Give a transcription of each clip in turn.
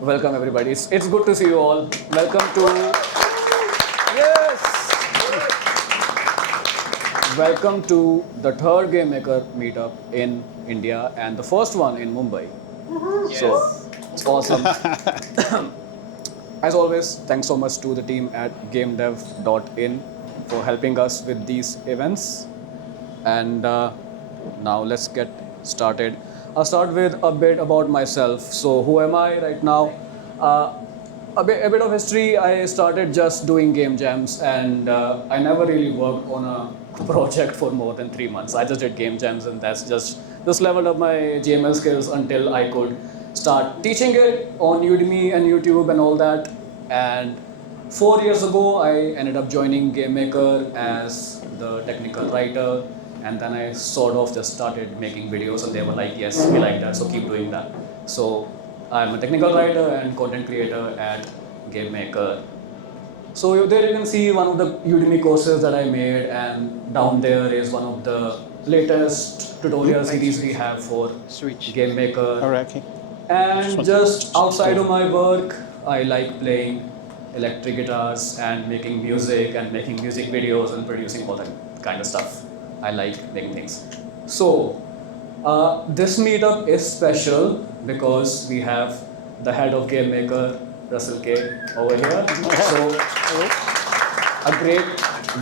Welcome everybody. It's good to see you all. Welcome to welcome to the third Gamemaker meetup in India and the first one in Mumbai. So it's awesome. As always, thanks so much to the team at gamedev.in for helping us with these events. And now let's get started. I'll start with a bit about myself. So who am I right now? A bit of history. I started just doing game jams, and I never really worked on a project for more than 3 months. I just did game jams, and that's just leveled up my GML skills until I could start teaching it on Udemy and YouTube and all that. And 4 years ago, I ended up joining Gamemaker as the technical writer, and then I sort of just started making videos, and they were like, yes, we like that, so keep doing that. So I'm a technical writer and content creator at Gamemaker. So there you can see one of the Udemy courses that I made, and down there is one of the latest tutorial series we have for Gamemaker. All right, okay. And just outside of my work, I like playing electric guitars and making music videos and producing all that kind of stuff. I like making things. So this meetup is special because we have the head of Gamemaker, Russell K, over here. So a great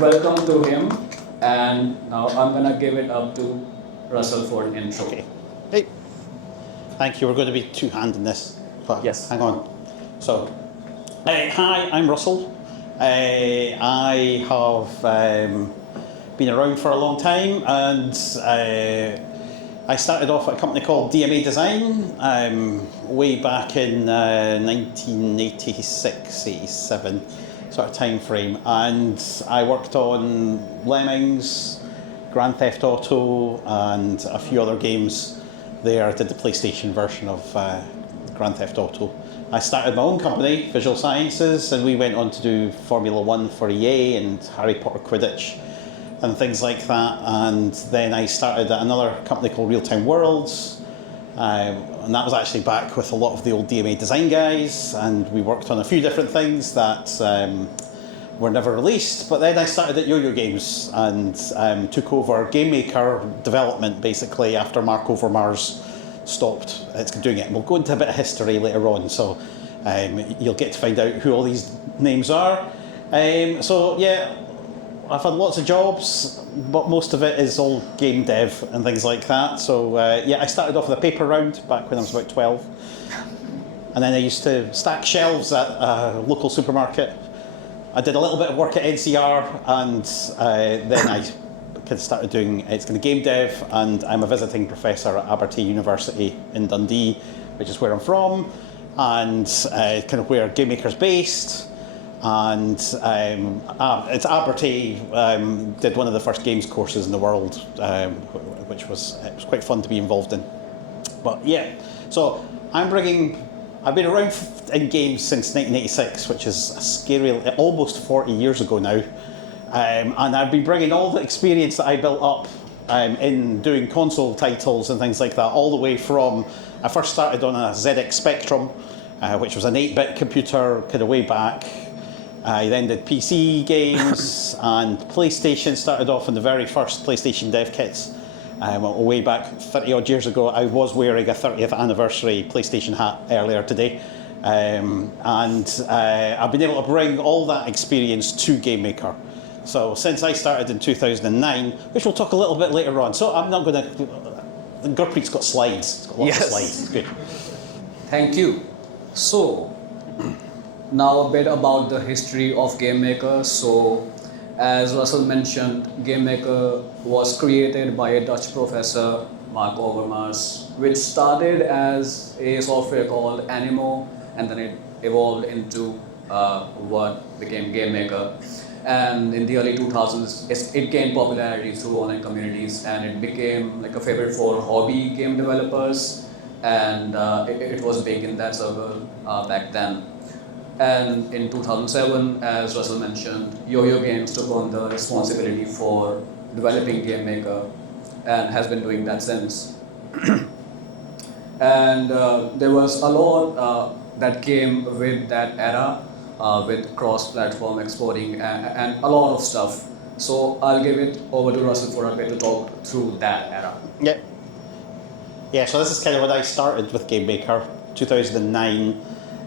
welcome to him. And now I'm gonna give it up to Russell for an intro. Okay. Hey. Thank you. We're going to be two-handing this. But Yes. Hang on. So, hi, I'm Russell. I have been around for a long time, and I started off at a company called DMA Design way back in 1986, 87 sort of time frame, and I worked on Lemmings, Grand Theft Auto, and a few other games there. I did the PlayStation version of Grand Theft Auto. I started my own company, Visual Sciences, and we went on to do Formula One for EA and Harry Potter Quidditch and things like that. And then I started at another company called Real Time Worlds, and that was actually back with a lot of the old DMA Design guys, and we worked on a few different things that were never released. But then I started at Yo-Yo Games and took over Gamemaker development basically after Mark Overmars stopped doing it. And we'll go into a bit of history later on, so you'll get to find out who all these names are. So yeah, I've had lots of jobs, but most of it is all game dev and things like that. So yeah, I started off with a paper round back when I was about 12. And then I used to stack shelves at a local supermarket. I did a little bit of work at NCR, and then I started doing game dev, and I'm a visiting professor at Abertay University in Dundee, which is where I'm from, and kind of where Gamemaker's based. And it's Abertay did one of the first games courses in the world, which it was quite fun to be involved in. But yeah, so I've been around in games since 1986, which is a scary, almost 40 years ago now. And I've been bringing all the experience that I built up in doing console titles and things like that, all the way from, I first started on a ZX Spectrum, which was an 8-bit computer kind of way back. I then did PC games and PlayStation, started off on the very first PlayStation dev kits. Way back 30 odd years ago. I was wearing a 30th anniversary PlayStation hat earlier today. And I've been able to bring all that experience to Gamemaker. So since I started in 2009, which we'll talk a little bit later on. So I'm not going to, Gurpreet's got slides. It's got lots of slides. Good. Thank you. So, now a bit about the history of Gamemaker. So, as Russell mentioned, Gamemaker was created by a Dutch professor, Mark Overmars, which started as a software called Animo, and then it evolved into what became Gamemaker. And in the early 2000s, it gained popularity through online communities, and it became like a favorite for hobby game developers, and it was big in that circle back then. And in 2007, as Russell mentioned, Yo-Yo Games took on the responsibility for developing Gamemaker and has been doing that since. And there was a lot that came with that era, with cross-platform exporting and a lot of stuff. So I'll give it over to Russell for a bit to talk through that era. Yeah. Yeah, so this is kind of when I started with Gamemaker, 2009.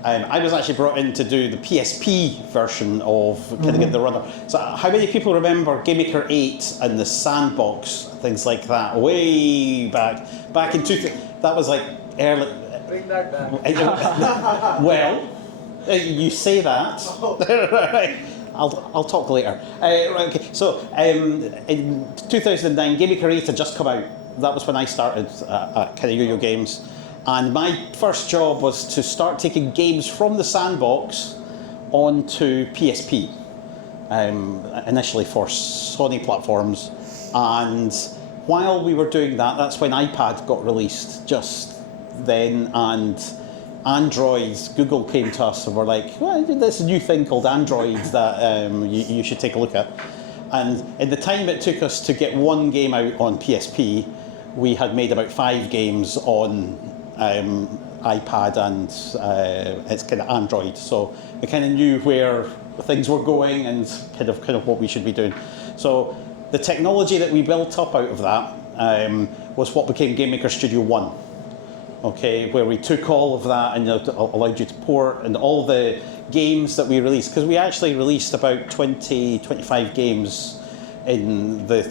I was actually brought in to do the PSP version of kind of get the runner. So how many people remember Gamemaker 8 and the sandbox, things like that, way back? Back in that was like early. Bring that back. Well, you say that. Right. I'll talk later. Right, okay. So in 2009, Gamemaker 8 had just come out. That was when I started at kind of Yo-Yo Games. And my first job was to start taking games from the sandbox onto PSP, initially for Sony platforms. And while we were doing that, that's when iPad got released just then, and Androids, Google came to us and were like, well, there's a new thing called Android that you should take a look at. And in the time it took us to get one game out on PSP, we had made about 5 games on iPad and it's kind of Android. So we kind of knew where things were going and kind of what we should be doing. So the technology that we built up out of that was what became Gamemaker Studio 1. Okay, where we took all of that and allowed you to port, and all the games that we released, because we actually released about 25 games in the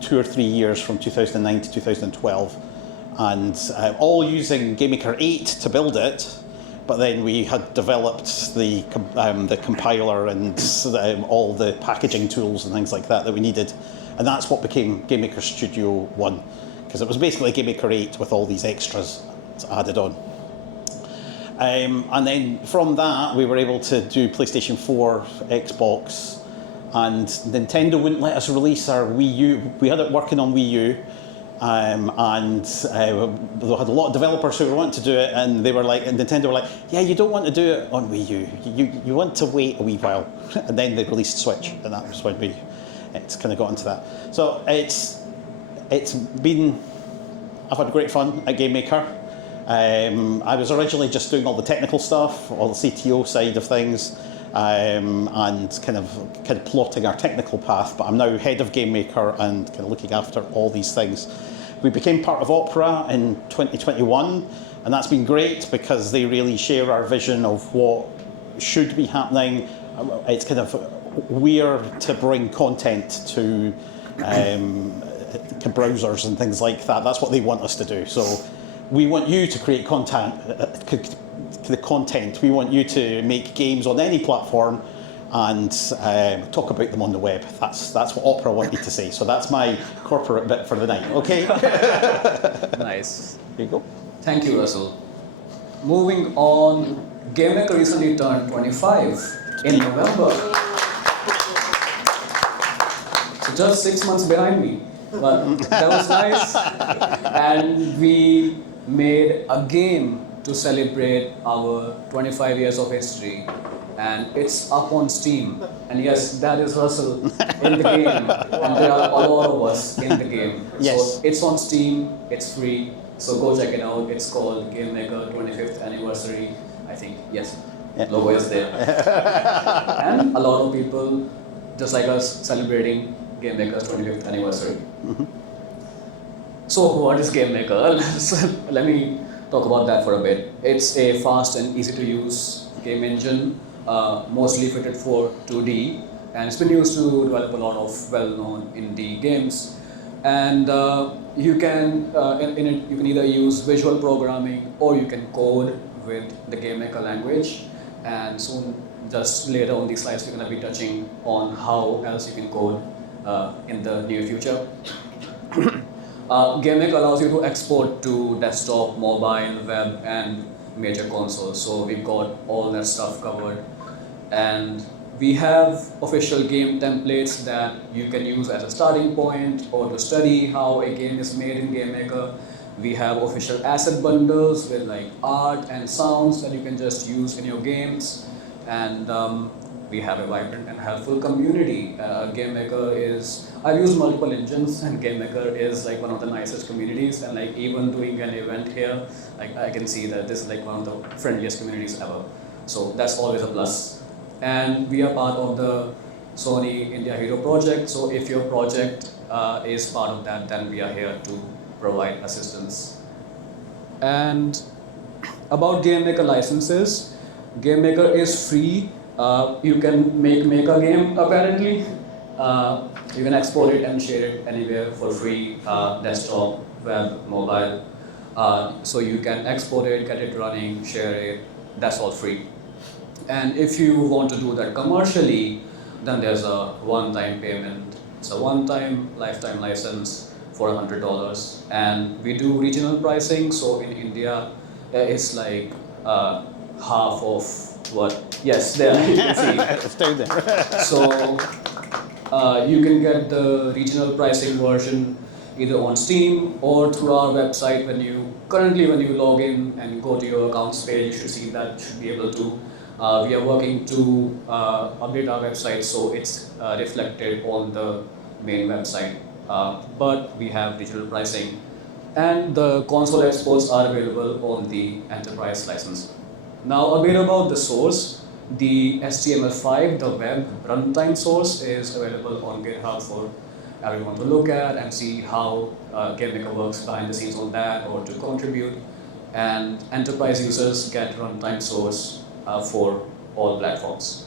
2 or 3 years from 2009 to 2012, and all using Gamemaker 8 to build it, but then we had developed the compiler and all the packaging tools and things like that we needed, and that's what became Gamemaker Studio 1, because it was basically Gamemaker 8 with all these extras added on. And then from that, we were able to do PlayStation 4, Xbox, and Nintendo wouldn't let us release our Wii U. We had it working on Wii U, and we had a lot of developers who wanted to do it, and they were like, and Nintendo were like, yeah, you don't want to do it on Wii U. You want to wait a wee while. And then they released Switch, and that was when it's kind of got into that. So it's been, I've had great fun at Gamemaker. I was originally just doing all the technical stuff, all the CTO side of things, and kind of plotting our technical path, but I'm now head of Gamemaker and kind of looking after all these things. We became part of Opera in 2021, and that's been great because they really share our vision of what should be happening. It's kind of we're to bring content to browsers and things like that. That's what they want us to do. So we want you to create the content. We want you to make games on any platform and talk about them on the web. That's what Opera want me to say. So that's my corporate bit for the night. Okay. Nice. There you go. Thank you, Russell. Moving on, Gamemaker recently turned 25 in November. So just 6 months behind me. But that was nice. And we made a game to celebrate our 25 years of history. And it's up on Steam. And yes, that is Russell in the game. And there are a lot of us in the game. Yes. So it's on Steam, it's free. So go check it out. It's called Gamemaker 25th Anniversary. I think, yes, logo is there. And a lot of people, just like us, celebrating Gamemaker's 25th anniversary. Mm-hmm. So what is Gamemaker? Let me talk about that for a bit. It's a fast and easy to use game engine, mostly fitted for 2D, and it's been used to develop a lot of well-known indie games. And you can in it you can either use visual programming or you can code with the Gamemaker language. And soon, just later on these slides, we're going to be touching on how else you can code in the near future. Gamemaker allows you to export to desktop, mobile, web, and major consoles. So we've got all that stuff covered. And we have official game templates that you can use as a starting point or to study how a game is made in Gamemaker. We have official asset bundles with like art and sounds that you can just use in your games. and we have a vibrant and helpful community. Gamemaker is, I've used multiple engines, and Gamemaker is like one of the nicest communities, and like even doing an event here, like I can see that this is like one of the friendliest communities ever. So that's always a plus. And we are part of the Sony India Hero project, so if your project is part of that, then we are here to provide assistance. And about GameMaker licenses, GameMaker is free. You can make a game apparently. You can export it and share it anywhere for free, desktop, web, mobile. So you can export it, get it running, share it, that's all free. And if you want to do that commercially, then there's a one-time payment. It's a one-time lifetime license for $100. And we do regional pricing, so in India, it's like half of what? Yes, there you can see. It's down there. So you can get the regional pricing version either on Steam or through our website. When you log in and go to your accounts page, you should see that, should be able to. We are working to update our website so it's reflected on the main website. But we have digital pricing, and the console exports are available on the enterprise license. Now a bit about the source. The HTML5, the web runtime source, is available on GitHub for everyone to look at and see how Gamemaker works behind the scenes on that, or to contribute. And enterprise users get runtime source for all platforms.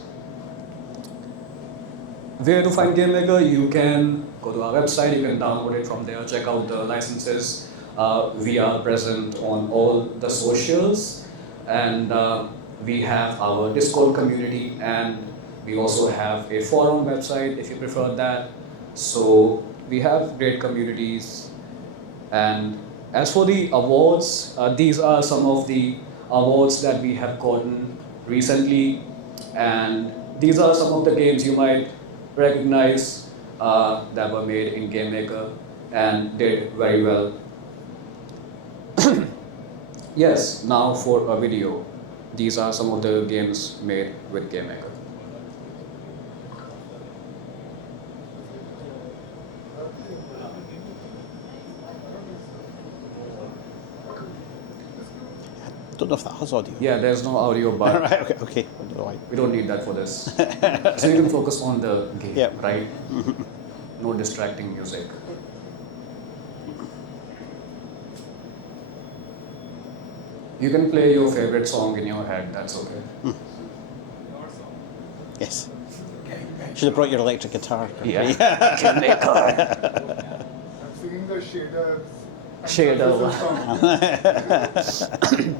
Where to find Gamemaker? You can go to our website, you can download it from there, check out the licenses. We are present on all the socials, and we have our Discord community, and we also have a forum website if you prefer that. So we have great communities. And as for the awards, these are some of the awards that we have gotten recently, and these are some of the games you might recognize that were made in Gamemaker and did very well. Yes, now for a video. These are some of the games made with Gamemaker. Don't know if that has audio. Yeah, there's no audio, but Right, okay. I don't know why. we don't need that for this. So you can focus on the game, Yeah. right? No distracting music. You can play your favorite song in your head, that's okay. Yes. Should have brought your electric guitar. Yeah. Gamemaker. I'm singing the shaders. Shader. Song.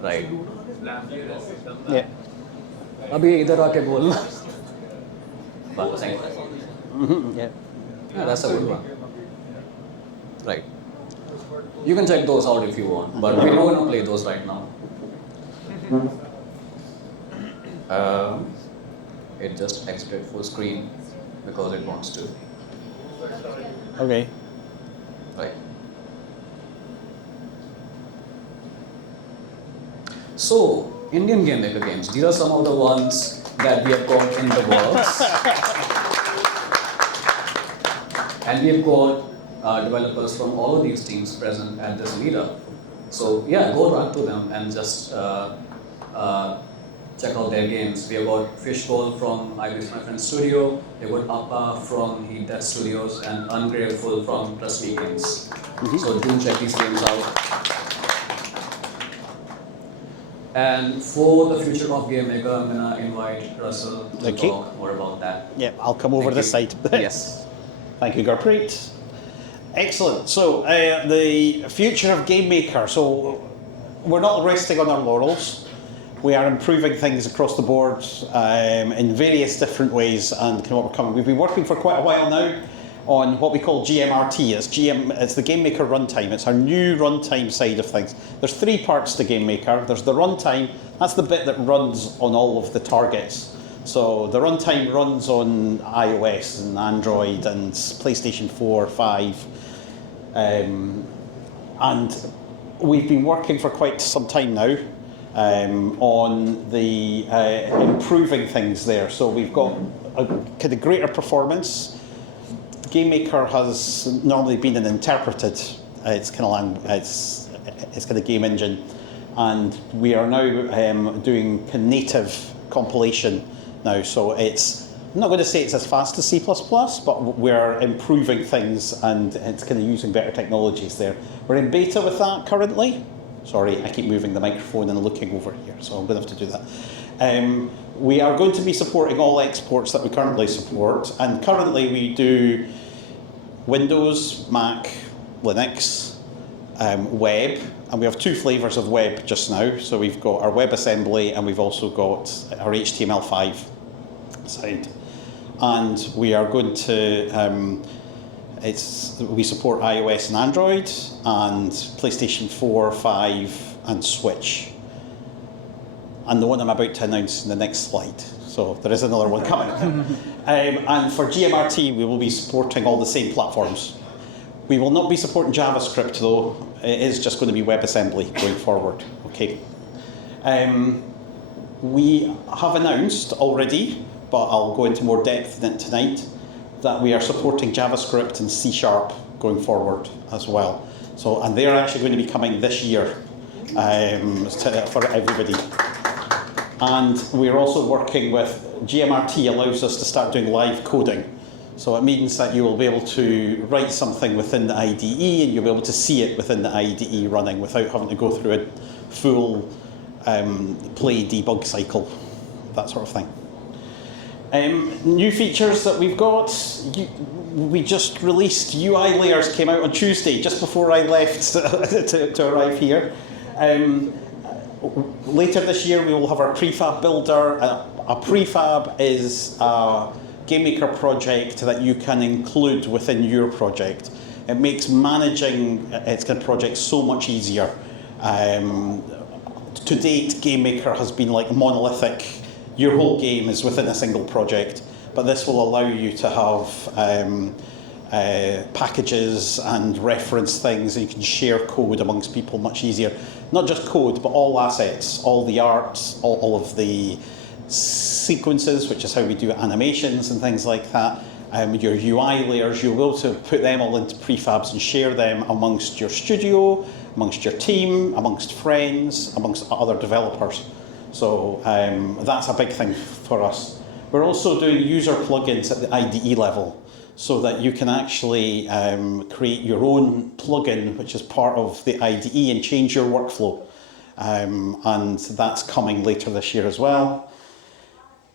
Right. Yeah. अभी इधर आके बोलना. Yeah. Yeah, that's a good one. Right. You can check those out if you want, but we're not gonna play those right now. It just exited full screen because it wants to. Okay. Right. So, Indian Gamemaker games. These are some of the ones that we have got in the works. And we have got developers from all of these teams present at this meetup. So yeah, go run to them and just check out their games. We have got Fishbowl from IB's My Friend Studio. We have got Appa from Heat Death Studios, and Ungrateful from Trust Me Games. So do check these games out. And for the future of Gamemaker, I'm gonna invite Russell to Okay. talk more about that. Yeah, I'll come over Thank this you. side. Yes. Thank you, Gurpreet. Excellent. So, the future of Gamemaker. So, we're not resting on our laurels. We are improving things across the board in various different ways, and kind of what we're coming. We've been working for quite a while now on what we call GMRT. It's the Gamemaker runtime. It's our new runtime side of things. There's 3 parts to Gamemaker. There's the runtime. That's the bit that runs on all of the targets. So the runtime runs on iOS and Android and PlayStation 4, 5. And we've been working for quite some time now on the improving things there. So we've got a kind of greater performance. Gamemaker has normally been an interpreted, it's kind of game engine, and we are now doing native compilation now. So I'm not going to say it's as fast as C++, but we're improving things, and it's kind of using better technologies there. We're in beta with that currently. Sorry, I keep moving the microphone and looking over here, so I'm going to have to do that. We are going to be supporting all exports that we currently support, and currently we do Windows, Mac, Linux, web, and we have 2 flavours of web just now. So we've got our WebAssembly, and we've also got our HTML5 side. And we are going to, we support iOS and Android, and PlayStation 4, 5, and Switch. And the one I'm about to announce in the next slide. So there is another one coming. And for GMRT, we will be supporting all the same platforms. We will not be supporting JavaScript, though. It is just going to be WebAssembly going forward. Okay. We have announced already, but I'll go into more depth in it tonight, that we are supporting JavaScript and C# going forward as well. So, and they're actually going to be coming this year for everybody. And we're also working with GMRT allows us to start doing live coding. So it means that you will be able to write something within the IDE, and you'll be able to see it within the IDE running without having to go through a full play debug cycle, that sort of thing. New features that we've got, we just released UI layers, came out on Tuesday, just before I left to arrive here. Later this year we will have our prefab builder. A prefab is a Gamemaker project that you can include within your project. It makes managing its kind of projects so much easier. To date, Gamemaker has been like monolithic. Your whole game is within a single project, but this will allow you to have packages and reference things, and you can share code amongst people much easier. Not just code, but all assets, all the art, all of the sequences, which is how we do animations and things like that. Your UI layers, you'll be able to put them all into prefabs and share them amongst your studio, amongst your team, amongst friends, amongst other developers. So that's a big thing for us. We're also doing user plugins at the IDE level, so that you can actually create your own plugin, which is part of the IDE, and change your workflow. And that's coming later this year as well.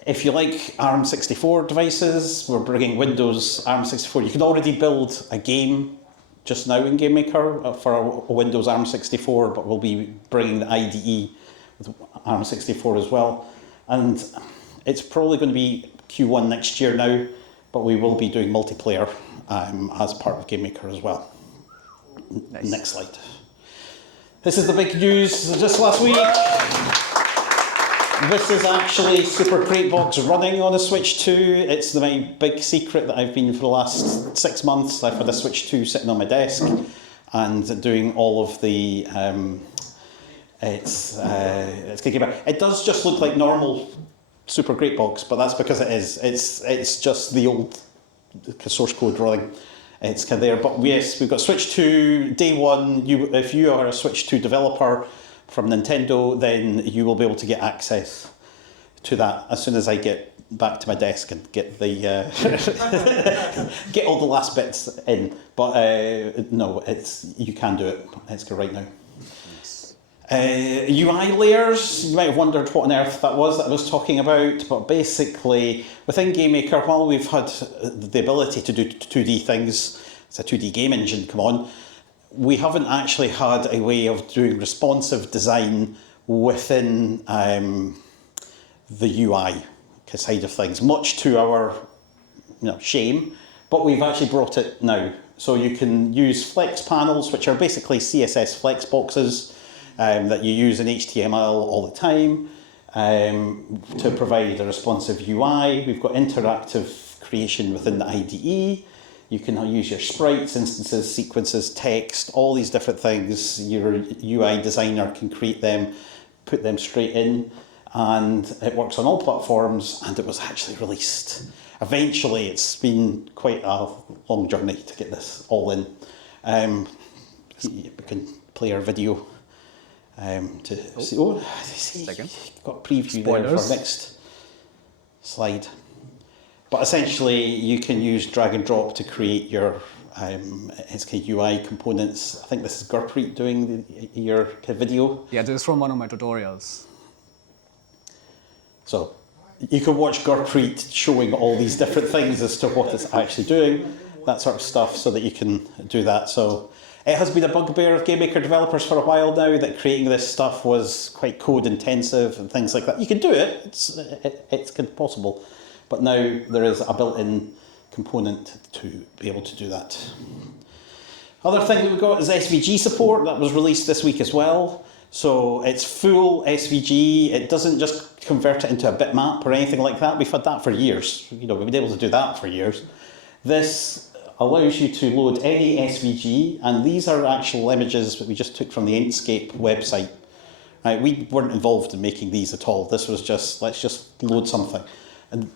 If you like ARM64 devices, we're bringing Windows ARM64. You can already build a game just now in Gamemaker for a Windows ARM64, but we'll be bringing the IDE with ARM64 as well. And it's probably going to be Q1 next year now, but we will be doing multiplayer as part of Gamemaker as well. Nice. Next slide. This is the big news just last week. This is actually Super Crate Box running on a Switch 2. It's my big secret that I've been for the last 6 months. I've had a Switch 2 sitting on my desk and doing all of the... it's kicking back. It does just look like normal Super Crate Box, but that's because it is. It's just the old source code running. It's kind of there. But yes, we've got Switch 2, day one. If you are a Switch 2 developer from Nintendo, then you will be able to get access to that as soon as I get back to my desk and get the get all the last bits in. But no, you can do it. It's good right now. UI layers, you might have wondered what on earth that I was talking about, but basically within Gamemaker, while we've had the ability to do 2D things, it's a 2D game engine, come on, we haven't actually had a way of doing responsive design within the UI side of things, much to our shame, but we've actually brought it now. So you can use flex panels, which are basically CSS flex boxes that you use in HTML all the time to provide a responsive UI. We've got interactive creation within the IDE. You can use your sprites, instances, sequences, text, all these different things. Your UI designer can create them, put them straight in, and it works on all platforms, and it was actually released. Eventually, it's been quite a long journey to get this all in. We can play our video to see. Oh, Second. Got a preview Spoilers. there for next slide. But essentially, you can use drag and drop to create your UI components. I think this is Gurpreet doing your video. Yeah, this is from one of my tutorials. So you can watch Gurpreet showing all these different things as to what it's actually doing, that sort of stuff, so that you can do that. So it has been a bugbear of Gamemaker developers for a while now that creating this stuff was quite code intensive and things like that. You can do it, it's possible, but now there is a built-in component to be able to do that. Other thing that we've got is SVG support. That was released this week as well. So it's full SVG. It doesn't just convert it into a bitmap or anything like that. We've had that for years. We've been able to do that for years. This allows you to load any SVG, and these are actual images that we just took from the Inkscape website. Right, we weren't involved in making these at all. This was just, let's just load something. And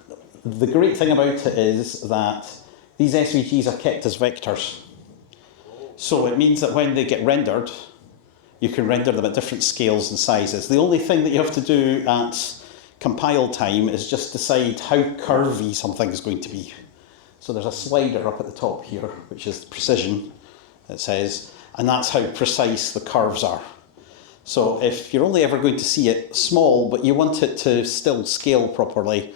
the great thing about it is that these SVGs are kept as vectors. So it means that when they get rendered, you can render them at different scales and sizes. The only thing that you have to do at compile time is just decide how curvy something is going to be. So there's a slider up at the top here, which is precision, it says, and that's how precise the curves are. So if you're only ever going to see it small, but you want it to still scale properly,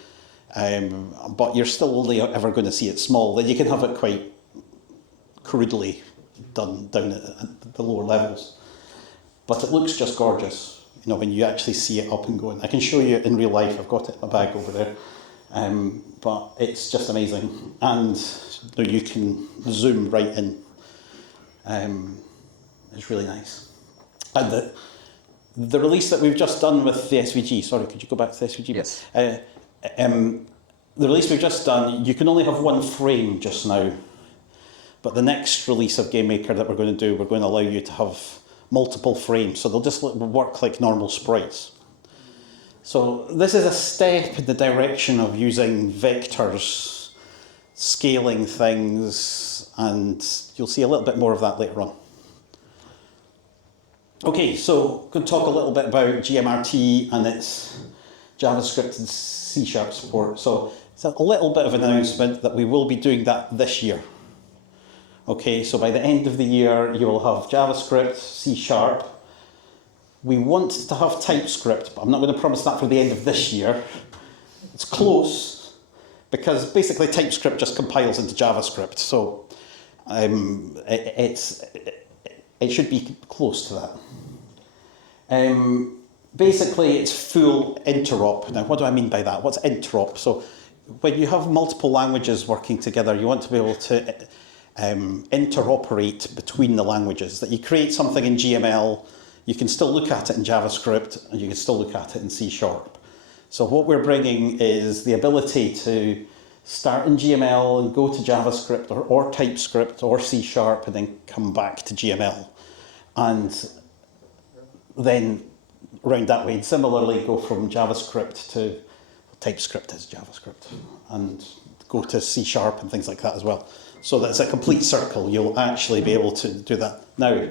but you're still only ever going to see it small, then you can have it quite crudely done down at the lower levels. But it looks just gorgeous, when you actually see it up and going. I can show you in real life. I've got it in my bag over there. But it's just amazing. And you can zoom right in. It's really nice. And the release that we've just done with the SVG, sorry, could you go back to the SVG? Yes. The release we've just done, you can only have one frame just now. But the next release of Gamemaker that we're going to do, we're going to allow you to have multiple frames. So they'll just work like normal sprites. So this is a step in the direction of using vectors, scaling things, and you'll see a little bit more of that later on. Okay, so I'm going to talk a little bit about GMRT and its JavaScript and C# support. So it's a little bit of an announcement that we will be doing that this year. Okay, so by the end of the year, you will have JavaScript, C#. We want to have TypeScript, but I'm not going to promise that for the end of this year. It's close, because basically TypeScript just compiles into JavaScript, so it should be close to that. Basically, it's full interop. Now, what do I mean by that? What's interop? So when you have multiple languages working together, you want to be able to interoperate between the languages. That you create something in GML, you can still look at it in JavaScript, and you can still look at it in C#. So what we're bringing is the ability to start in GML and go to JavaScript or TypeScript or C# and then come back to GML. And then around that way, and similarly go from JavaScript to TypeScript is JavaScript, and go to C# and things like that as well. So that's a complete circle. You'll actually be able to do that. Now,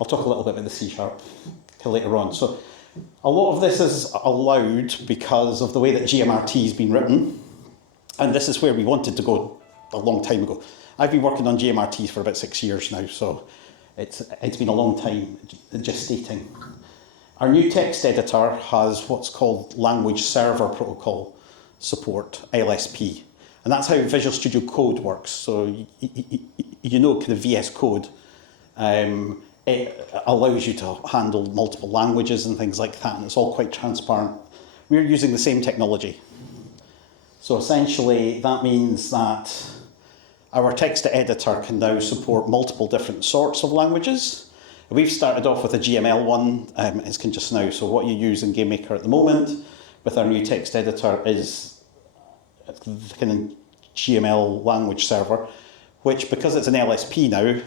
I'll talk a little bit about the C# later on. So a lot of this is allowed because of the way that GMRT has been written. And this is where we wanted to go a long time ago. I've been working on GMRTs for about 6 years now, so it's been a long time gestating. Our new text editor has what's called Language Server Protocol support, LSP. And that's how Visual Studio Code works. So kind of VS Code It allows you to handle multiple languages and things like that, and it's all quite transparent. We're using the same technology. So essentially, that means that our text editor can now support multiple different sorts of languages. We've started off with a GML one, it's just now. So what you use in Gamemaker at the moment with our new text editor is the kind of GML language server, which, because it's an LSP now,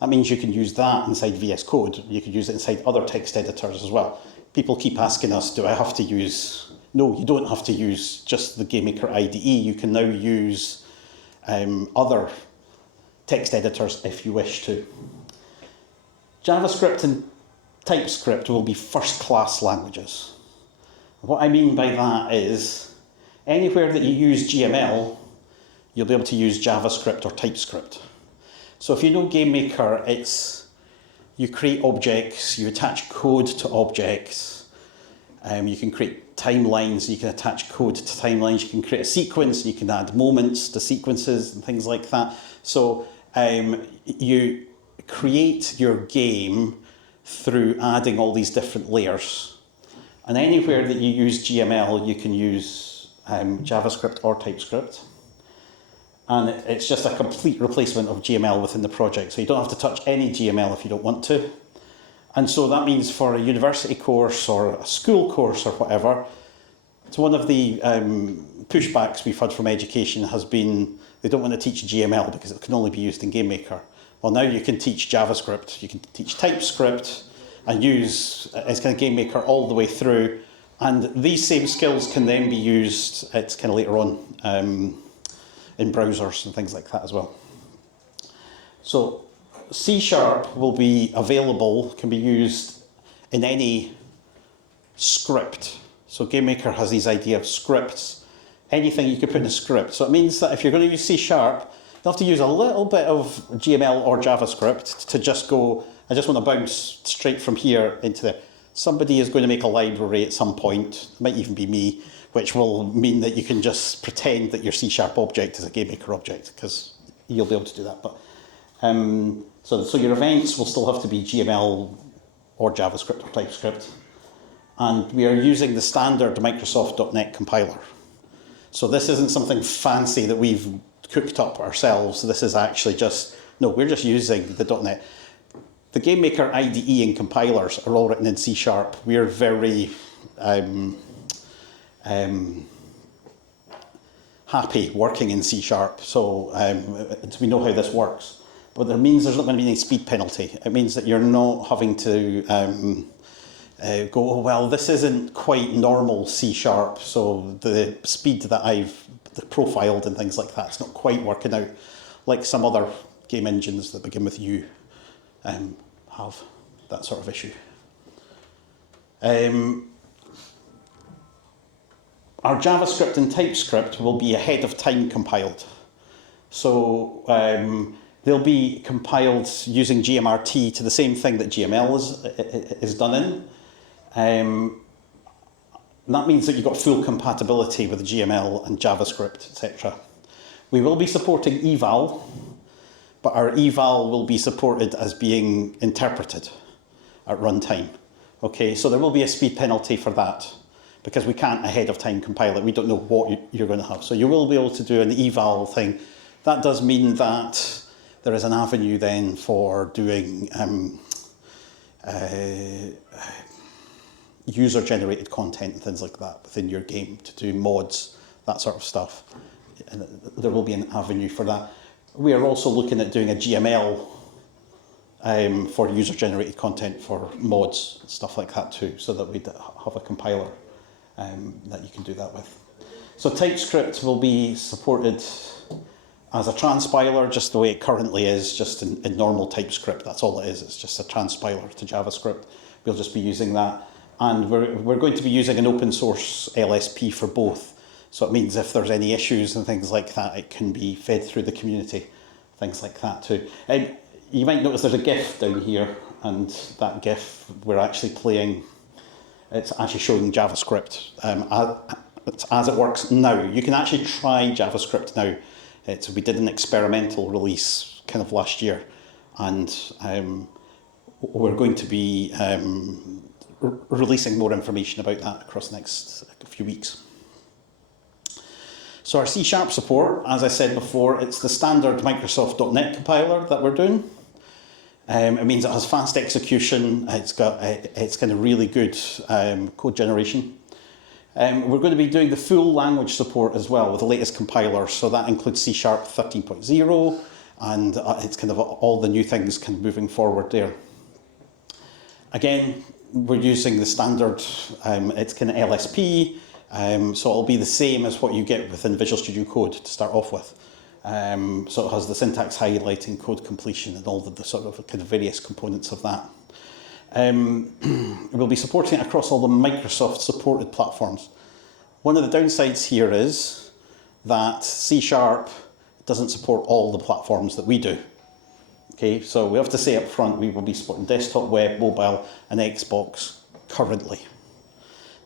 that means you can use that inside VS Code. You could use it inside other text editors as well. People keep asking us, do I have to use... No, you don't have to use just the Gamemaker IDE. You can now use other text editors if you wish to. JavaScript and TypeScript will be first-class languages. What I mean by that is, anywhere that you use GML, you'll be able to use JavaScript or TypeScript. So if you know Gamemaker, it's you create objects, you attach code to objects, you can create timelines, you can attach code to timelines, you can create a sequence, you can add moments to sequences and things like that. So you create your game through adding all these different layers. And anywhere that you use GML, you can use JavaScript or TypeScript. And it's just a complete replacement of GML within the project. So you don't have to touch any GML if you don't want to. And so that means for a university course or a school course or whatever, it's one of the pushbacks we've had from education has been they don't want to teach GML because it can only be used in Gamemaker. Well, now you can teach JavaScript, you can teach TypeScript and use it's kind of Gamemaker all the way through. And these same skills can then be used, it's kind of later on, in browsers and things like that as well. So C# will be available, can be used in any script. So Gamemaker has these idea of scripts. Anything you could put in a script. So it means that if you're going to use C#, you'll have to use a little bit of GML or JavaScript to just go, I just want to bounce straight from here into there. Somebody is going to make a library at some point, it might even be me, which will mean that you can just pretend that your C# object is a Gamemaker object, because you'll be able to do that. But so your events will still have to be GML or JavaScript or TypeScript. And we are using the standard Microsoft.NET compiler. So this isn't something fancy that we've cooked up ourselves. This is actually just, no, we're just using the .NET. The Gamemaker IDE and compilers are all written in C#. We're very happy working in C#, so we know how this works. But it means there's not going to be any speed penalty. It means that you're not having to go, oh, well, this isn't quite normal C#, so the speed that I've profiled and things like that, it's not quite working out like some other game engines that begin with U have that sort of issue. Our JavaScript and TypeScript will be ahead of time compiled. So they'll be compiled using GMRT to the same thing that GML is done in. That means that you've got full compatibility with GML and JavaScript, etc. We will be supporting eval, but our eval will be supported as being interpreted at runtime. Okay, so there will be a speed penalty for that, because we can't ahead of time compile it. We don't know what you're going to have. So you will be able to do an eval thing. That does mean that there is an avenue then for doing user-generated content and things like that within your game, to do mods, that sort of stuff. And there will be an avenue for that. We are also looking at doing a GML for user-generated content for mods, stuff like that too, so that we'd have a compiler that you can do that with. So TypeScript will be supported as a transpiler, just the way it currently is, just in normal TypeScript. That's all it is. It's just a transpiler to JavaScript. We'll just be using that. And we're going to be using an open source LSP for both. So it means if there's any issues and things like that, it can be fed through the community, things like that too. You might notice there's a GIF down here, and that GIF we're actually playing. It's actually showing JavaScript as it works now. You can actually try JavaScript now. We did an experimental release kind of last year, and we're going to be releasing more information about that across the next few weeks. So our C# support, as I said before, it's the standard Microsoft .NET compiler that we're doing. It means it has fast execution. It's kind of really good code generation. We're going to be doing the full language support as well with the latest compiler. So that includes C# 13.0, and it's kind of all the new things kind of moving forward there. Again, we're using the standard. It's kind of LSP. So it'll be the same as what you get within Visual Studio Code to start off with. So it has the syntax highlighting, code completion, and all the sort of kind of various components of that. We'll be supporting it across all the Microsoft supported platforms. One of the downsides here is that C# doesn't support all the platforms that we do. Okay, so we have to say up front we will be supporting desktop, web, mobile, and Xbox currently.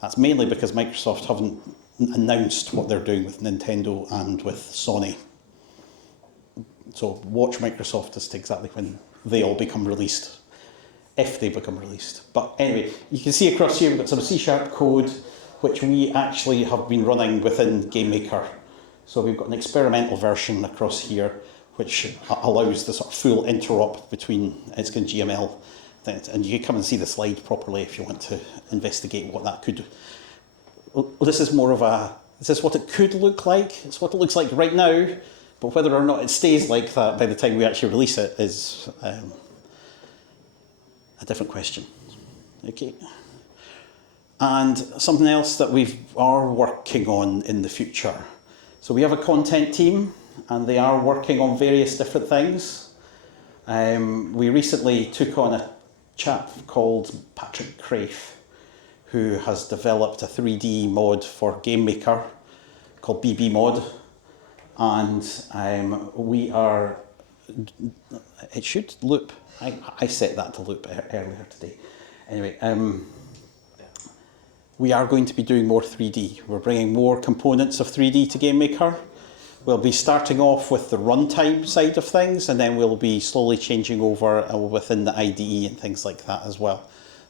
That's mainly because Microsoft haven't announced what they're doing with Nintendo and with Sony. So watch Microsoft as to exactly when they all become released, if they become released. But anyway, you can see across here we've got some C# code which we actually have been running within Gamemaker. So we've got an experimental version across here which allows the sort of full interop between it's kind of GML. And you can come and see the slide properly if you want to investigate what that could. Well, this is more of a, this is what it could look like. It's what it looks like right now, but whether or not it stays like that by the time we actually release it is a different question. Okay. And something else that we are working on in the future. So we have a content team, and they are working on various different things. We recently took on a chap called Patrick Craiff, who has developed a 3D mod for Gamemaker called BB Mod, and we are, it should loop, I set that to loop earlier today. Anyway, we are going to be doing more 3D. We're bringing more components of 3D to Gamemaker. We'll be starting off with the runtime side of things, and then we'll be slowly changing over within the IDE and things like that as well.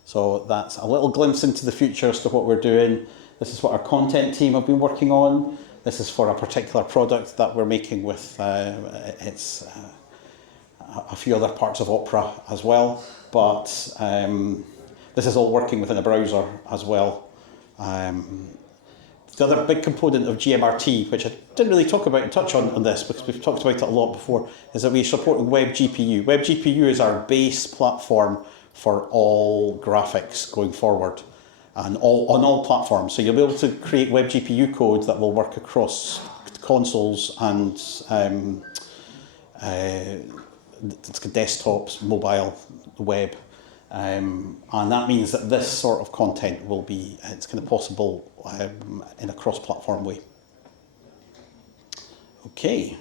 So that's a little glimpse into the future as to what we're doing. This is what our content team have been working on. This is for a particular product that we're making with a few other parts of Opera as well. But this is all working within a browser as well. The other big component of GMRT, which I didn't really touch on this because we've talked about it a lot before, is that we support WebGPU. WebGPU is our base platform for all graphics going forward and on all platforms. So you'll be able to create WebGPU code that will work across consoles and desktops, mobile, web. And that means that this sort of content will be, it's kind of possible in a cross-platform way. Okay.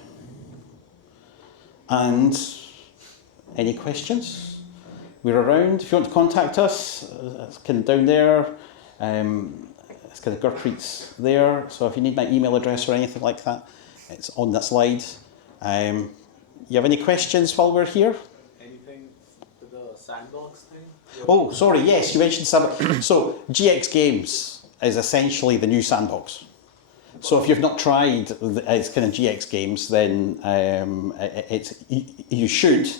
And any questions? We're around. If you want to contact us, it's kind of down there. It's kind of Gurpreet's there. So if you need my email address or anything like that, it's on that slide. You have any questions while we're here? Anything to the sandbox thing? Oh, sorry, yes, you mentioned sandbox. So GX Games is essentially the new sandbox. So if you've not tried it's kind of GX Games, then you should.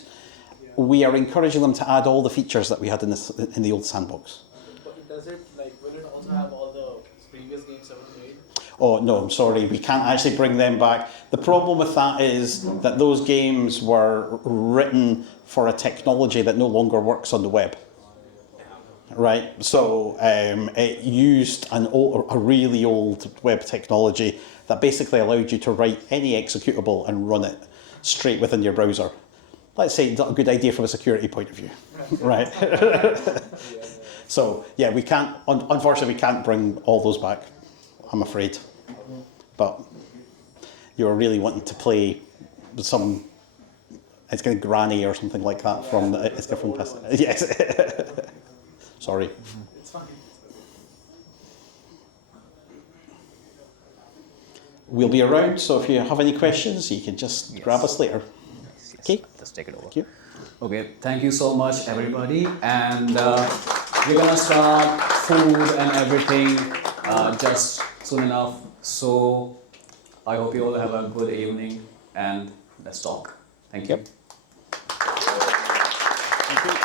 We are encouraging them to add all the features that we had in the old sandbox. But does it, will it also have all the previous games ever made? Oh, no, I'm sorry, we can't actually bring them back. The problem with that is that those games were written for a technology that no longer works on the web. Right, so it used a really old web technology that basically allowed you to write any executable and run it straight within your browser. Let's say not a good idea from a security point of view, right? So yeah, we can't. Unfortunately, we can't bring all those back. I'm afraid. But you're really wanting to play some. It's kind of Granny or something like that from. It's different. Yes. Sorry. It's fine. We'll be around, so if you have any questions, you can just grab us later. Yes, Okay. just take it over. Thank you. Okay, thank you so much, everybody. And we're gonna start food and everything just soon enough. So I hope you all have a good evening and let's talk. Thank you. Yep. Thank you.